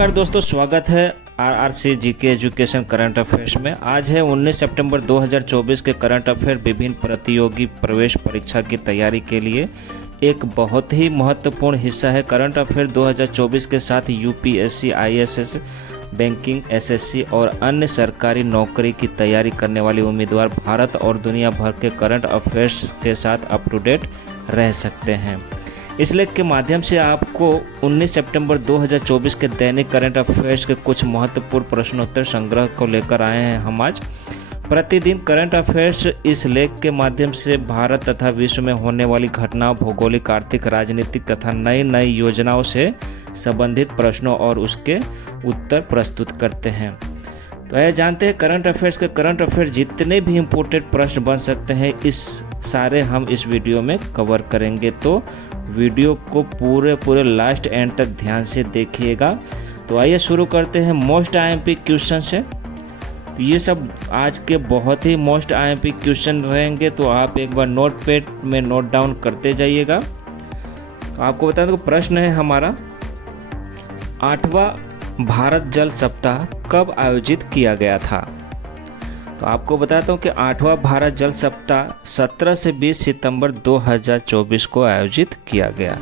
नमस्कार दोस्तों, स्वागत है RRC GK education current affairs में। आज है 19 सितंबर 2024 के करंट अफेयर। विभिन्न प्रतियोगी प्रवेश परीक्षा की तैयारी के लिए एक बहुत ही महत्वपूर्ण हिस्सा है। करंट अफेयर 2024 के साथ यूपीएससी, आईएएस, बैंकिंग, एसएससी और अन्य सरकारी नौकरी की तैयारी करने वाले उम्मीदवार भारत और दुनिया भर के करंट अफेयर्स के साथ अप टू डेट रह सकते हैं। इस लेख के माध्यम से आपको 19 सितंबर 2024 के दैनिक करंट अफेयर्स के कुछ महत्वपूर्ण प्रश्नोत्तर संग्रह को लेकर आए हैं हम आज। प्रतिदिन करंट अफेयर्स इस लेख के माध्यम से भारत तथा विश्व में होने वाली घटनाओं, भौगोलिक, आर्थिक, राजनीतिक तथा नई नई योजनाओं से संबंधित प्रश्नों और उसके उत्तर प्रस्तुत करते हैं। तो यह जानते हैं करंट अफेयर्स के करंट अफेयर्स जितने भी इम्पोर्टेंट प्रश्न बन सकते हैं, इस सारे हम इस वीडियो में कवर करेंगे। तो वीडियो को पूरे लास्ट एंड तक ध्यान से देखिएगा। तो आइए शुरू करते हैं मोस्ट आईएमपी क्वेश्चन से। तो ये सब आज के बहुत ही मोस्ट आईएमपी क्वेश्चन रहेंगे, तो आप एक बार नोटपैड में नोट डाउन करते जाइएगा। तो आपको बता दूं प्रश्न है हमारा, 8वां भारत जल सप्ताह कब आयोजित किया गया था? तो आपको बताता हूँ कि 8वां भारत जल सप्ताह 17 से 20 सितंबर 2024 को आयोजित किया गया।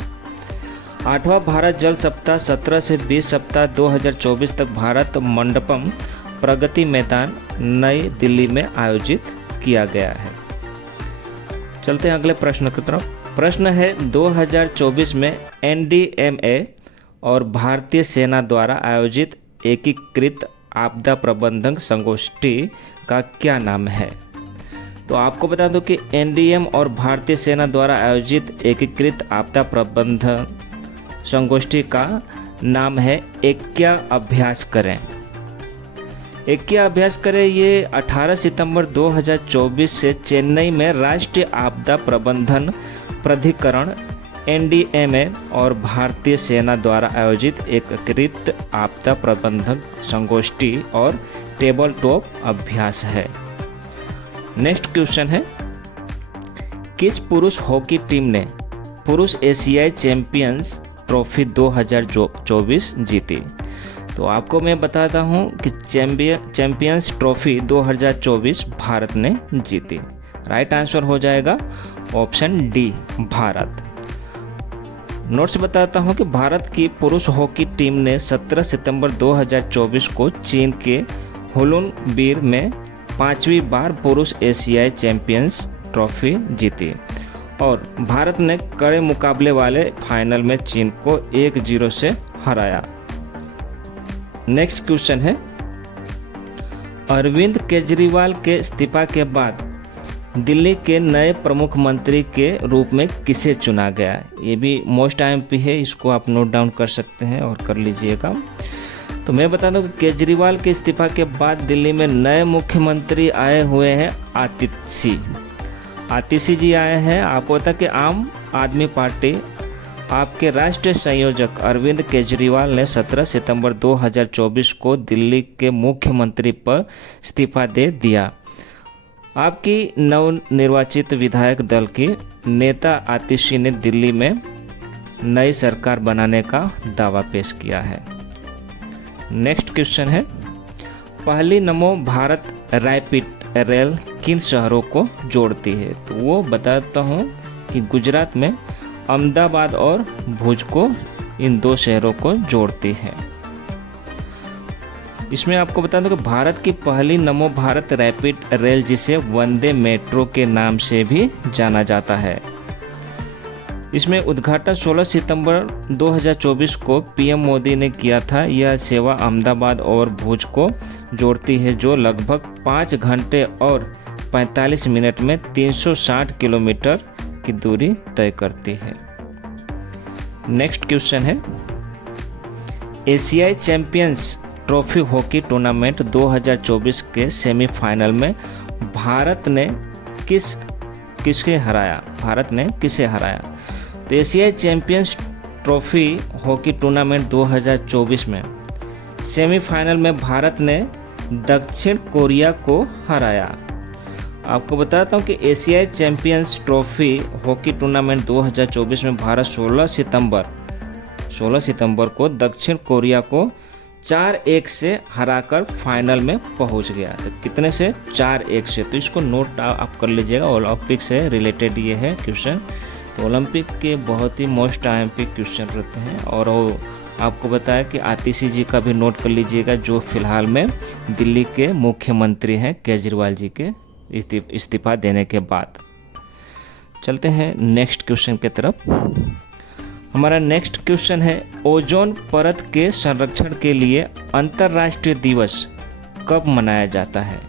8वां भारत जल सप्ताह 17 से 20 सप्ताह 2024 तक भारत मंडपम, प्रगति मैदान, नई दिल्ली में आयोजित किया गया है। चलते हैं अगले प्रश्न की तरफ। प्रश्न है 2024 में एनडीएमए और भारतीय सेना द्वारा आयोजित एकीकृत आपदा प्रबंधन संगोष्ठी का क्या नाम है? तो आपको बता दूं कि एनडीएम और भारतीय सेना द्वारा आयोजित एकीकृत आपदा प्रबंधन संगोष्ठी का नाम है एक्या अभ्यास करें। एक्या अभ्यास करें ये 18 सितंबर 2024 से चेन्नई में राष्ट्रीय आपदा प्रबंधन प्राधिकरण एनडीएमए और भारतीय सेना द्वारा आयोजित एकीकृत आपदा प्रबंधन संगोष्ठी और टेबल टॉप अभ्यास है। नेक्स्ट क्वेश्चन है, किस पुरुष हॉकी टीम ने पुरुष एशियाई चैंपियंस ट्रॉफी 2024 जीती? तो आपको मैं बताता हूं कि चैंपियंस ट्रॉफी 2024 भारत ने जीती। राइट आंसर हो जाएगा ऑप्शन डी, भारत। नोट्स बताता हूं कि भारत की पुरुष हॉकी टीम ने 17 सितंबर 2024 को चीन के हुलुन बीर में 5वीं बार पुरुष एशियाई चैंपियंस ट्रॉफी जीती और भारत ने कड़े मुकाबले वाले फाइनल में चीन को 1-0 से हराया। नेक्स्ट क्वेश्चन है, अरविंद केजरीवाल के इस्तीफा के बाद दिल्ली के नए प्रमुख मंत्री के रूप में किसे चुना गया? ये भी मोस्ट आईएमपी है, इसको आप नोट डाउन कर सकते हैं और कर लीजिएगा। तो मैं बता दूं कि केजरीवाल के इस्तीफा के बाद दिल्ली में नए मुख्यमंत्री आए हुए हैं आतिशी जी आए हैं। आपको बता कि आम आदमी पार्टी आपके राष्ट्रीय संयोजक अरविंद केजरीवाल ने 17 सितंबर 2024 को दिल्ली के मुख्यमंत्री पर इस्तीफा दे दिया। आपकी नवनिर्वाचित विधायक दल की नेता आतिशी ने दिल्ली में नई सरकार बनाने का दावा पेश किया है। नेक्स्ट क्वेश्चन है, पहली नमो भारत रैपिड रेल किन शहरों को जोड़ती है? तो वो बताता हूँ कि गुजरात में अहमदाबाद और भुज को, इन 2 शहरों को जोड़ती है। इसमें आपको बता दूं कि भारत की पहली नमो भारत रैपिड रेल, जिसे वंदे मेट्रो के नाम से भी जाना जाता है, इसमें उद्घाटन 16 सितंबर 2024 को पीएम मोदी ने किया था। यह सेवा अहमदाबाद और भुज को जोड़ती है, जो लगभग 5 घंटे और 45 मिनट में 360 किलोमीटर की दूरी तय करती है। नेक्स्ट क्वेश्चन है, एशियाई चैंपियंस ट्रॉफी हॉकी टूर्नामेंट 2024 के सेमीफाइनल में भारत ने किसे हराया? तो एशियाई चैंपियंस ट्रॉफी हॉकी टूर्नामेंट 2024 में सेमीफाइनल में भारत ने दक्षिण कोरिया को हराया। आपको बताता हूं कि एशियाई चैंपियंस ट्रॉफी हॉकी टूर्नामेंट 2024 में भारत 16 सितंबर को दक्षिण कोरिया को 4-1 से हराकर फाइनल में पहुंच गया। तो कितने से? 4-1 से। तो इसको नोट आप कर लीजिएगा, ओलंपिक से रिलेटेड ये है क्वेश्चन। तो ओलंपिक के बहुत ही मोस्ट IMP क्वेश्चन रहते हैं। और वो आपको बताया कि आतिशी जी का भी नोट कर लीजिएगा, जो फिलहाल में दिल्ली के मुख्यमंत्री हैं केजरीवाल जी के इस्तीफा देने के बाद। चलते हैं नेक्स्ट क्वेश्चन की तरफ। हमारा नेक्स्ट क्वेश्चन है, ओजोन परत के संरक्षण के लिए अंतर्राष्ट्रीय दिवस कब मनाया जाता है?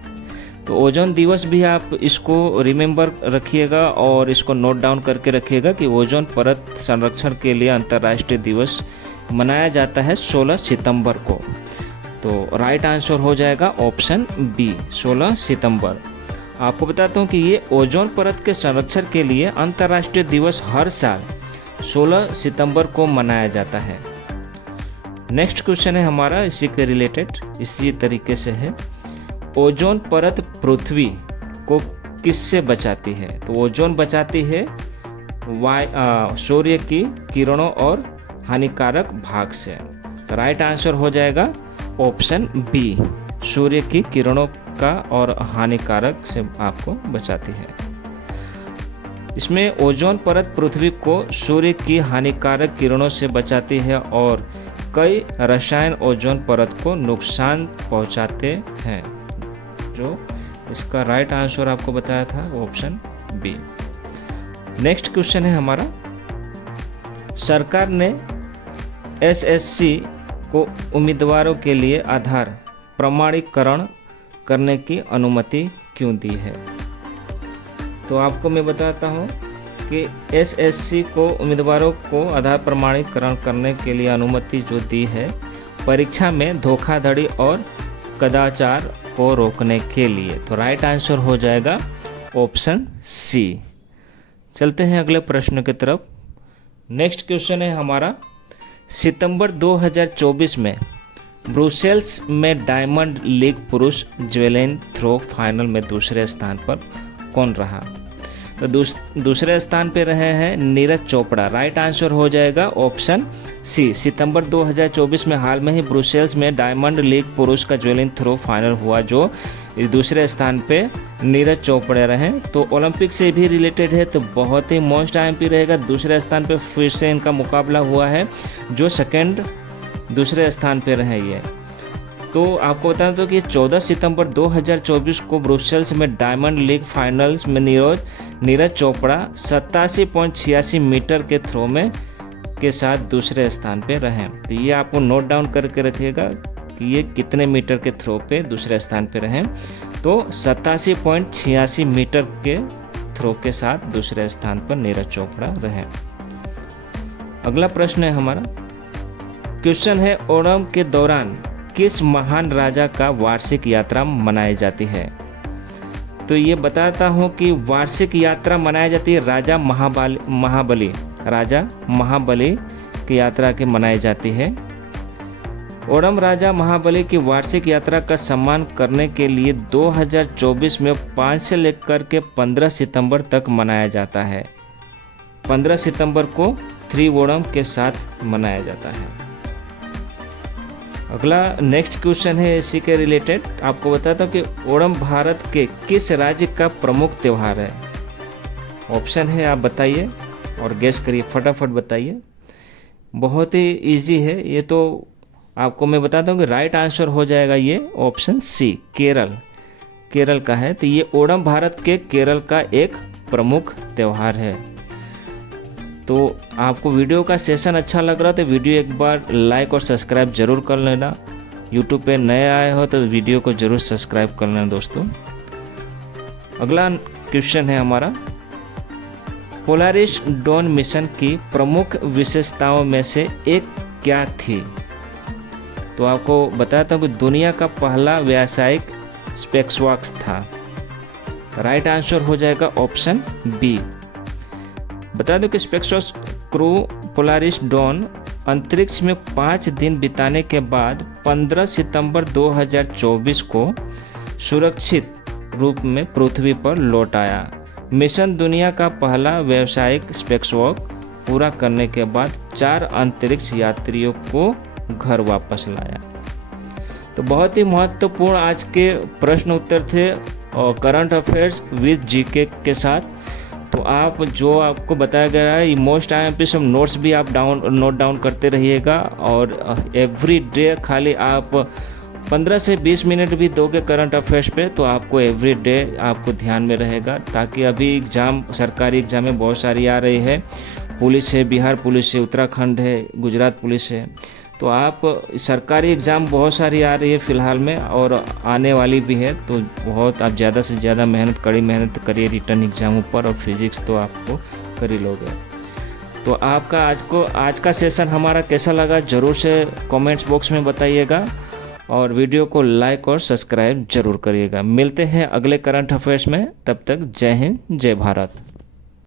तो ओजोन दिवस भी आप इसको रिमेंबर रखिएगा और इसको नोट डाउन करके रखिएगा कि ओजोन परत संरक्षण के लिए अंतर्राष्ट्रीय दिवस मनाया जाता है 16 सितंबर को। तो राइट आंसर हो जाएगा ऑप्शन बी, 16 सितंबर। आपको बताता हूँ कि ये ओजोन परत के संरक्षण के लिए अंतर्राष्ट्रीय दिवस हर साल 16 सितंबर को मनाया जाता है। नेक्स्ट क्वेश्चन है हमारा इसी के रिलेटेड, इसी तरीके से है, ओजोन परत पृथ्वी को किससे बचाती है? तो ओजोन बचाती है सूर्य की किरणों और हानिकारक भाग से। तो राइट आंसर हो जाएगा ऑप्शन बी, सूर्य की किरणों का और हानिकारक से आपको बचाती है। इसमें ओजोन परत पृथ्वी को सूर्य की हानिकारक किरणों से बचाती है और कई रसायन ओजोन परत को नुकसान पहुंचाते हैं। जो इसका राइट आंसर आपको बताया था ऑप्शन बी। नेक्स्ट क्वेश्चन है हमारा, सरकार ने SSC को उम्मीदवारों के लिए आधार प्रमाणीकरण करने की अनुमति क्यों दी है? तो आपको मैं बताता हूँ कि SSC को उम्मीदवारों को आधार प्रमाणीकरण करने के लिए अनुमति जो दी है, परीक्षा में धोखाधड़ी और कदाचार को रोकने के लिए। तो राइट आंसर हो जाएगा ऑप्शन सी। चलते हैं अगले प्रश्न की तरफ। नेक्स्ट क्वेश्चन है हमारा, सितंबर 2024 में ब्रुसेल्स में डायमंड लीग पुरुष जेवलिन थ्रो फाइनल में दूसरे स्थान पर कौन रहा? तो दूसरे स्थान पे रहे हैं नीरज चोपड़ा। राइट आंसर हो जाएगा ऑप्शन सी। सितंबर 2024 में हाल में ही ब्रुसेल्स में डायमंड लीग पुरुष का जेवलिन थ्रो फाइनल हुआ, जो दूसरे स्थान पे नीरज चोपड़ा रहे। तो ओलंपिक से भी रिलेटेड है, तो बहुत ही मोस्ट IMP रहेगा। दूसरे स्थान पे फिर से इनका मुकाबला हुआ है, जो दूसरे स्थान पे रहे ये। तो आपको बता दो कि 14 सितंबर 2024 को ब्रुसेल्स में डायमंड लीग फाइनल्स में नीरज चोपड़ा 87.86 मीटर के थ्रो में के साथ दूसरे स्थान पे रहे। तो ये आपको नोट डाउन करके रखिएगा कि ये कितने मीटर के थ्रो पे दूसरे स्थान पे रहे। तो 87.86 मीटर के थ्रो के साथ दूसरे स्थान पर नीरज चोपड़ा रहे। अगला प्रश्न है हमारा, क्वेश्चन है, ओणम के दौरान किस महान राजा का वार्षिक यात्रा मनाई जाती है? तो ये बताता हूँ कि वार्षिक यात्रा मनाई जाती है राजा महाबली की यात्रा के मनाई जाती है। ओणम राजा महाबली की वार्षिक यात्रा का सम्मान करने के लिए 2024 में 5 से लेकर के 15 सितंबर तक मनाया जाता है। 15 सितंबर को त्रिवोणम के साथ मनाया जाता है। अगला नेक्स्ट क्वेश्चन है इसी के रिलेटेड। आपको बताता हूँ कि ओणम भारत के किस राज्य का प्रमुख त्यौहार है? ऑप्शन है, आप बताइए और गेस करिए, फटाफट बताइए। बहुत ही इजी है ये, तो आपको मैं बताता हूँ कि राइट आंसर हो जाएगा ये ऑप्शन सी, केरल का है। तो ये ओणम भारत के केरल का एक प्रमुख त्यौहार है। तो आपको वीडियो का सेशन अच्छा लग रहा है तो वीडियो एक बार लाइक और सब्सक्राइब जरूर कर लेना। यूट्यूब पे नए आए हो तो वीडियो को जरूर सब्सक्राइब कर लेना दोस्तों। अगला क्वेश्चन है हमारा, पोलारिस डॉन मिशन की प्रमुख विशेषताओं में से एक क्या थी? तो आपको बताता हूँ कि दुनिया का पहला व्यावसायिक स्पेसवॉक था। राइट आंसर हो जाएगा ऑप्शन बी। बता दो कि स्पेसवॉक क्रू पोलारिस डॉन अंतरिक्ष में 5 दिन बिताने के बाद 15 सितंबर 2024 को सुरक्षित रूप में पृथ्वी पर लौट आया। मिशन दुनिया का पहला व्यावसायिक स्पेसवॉक पूरा करने के बाद 4 अंतरिक्ष यात्रियों को घर वापस लाया। तो बहुत ही महत्वपूर्ण आज के प्रश्न उत्तर थे और करंट अफेयर्स विद जीके के साथ। तो आप जो आपको बताया गया है मोस्ट IMP सब नोट्स भी आप नोट डाउन करते रहिएगा और एवरी डे खाली आप 15 से 20 मिनट भी दोगे करंट अफेयर्स पे तो आपको एवरी डे आपको ध्यान में रहेगा, ताकि अभी एग्ज़ाम सरकारी एग्ज़ाम में बहुत सारी आ रही है। पुलिस है, बिहार पुलिस है, उत्तराखंड है, गुजरात पुलिस है। तो आप सरकारी एग्ज़ाम बहुत सारी आ रही है फ़िलहाल में और आने वाली भी है। तो बहुत आप ज़्यादा से ज़्यादा कड़ी मेहनत करिए रिटर्न एग्ज़ामों पर और फिज़िक्स तो आपको कर ही लोगे। तो आपका आज का सेशन हमारा कैसा लगा ज़रूर से कमेंट्स बॉक्स में बताइएगा और वीडियो को लाइक और सब्सक्राइब ज़रूर करिएगा। मिलते हैं अगले करंट अफेयर्स में, तब तक जय हिंद जय भारत।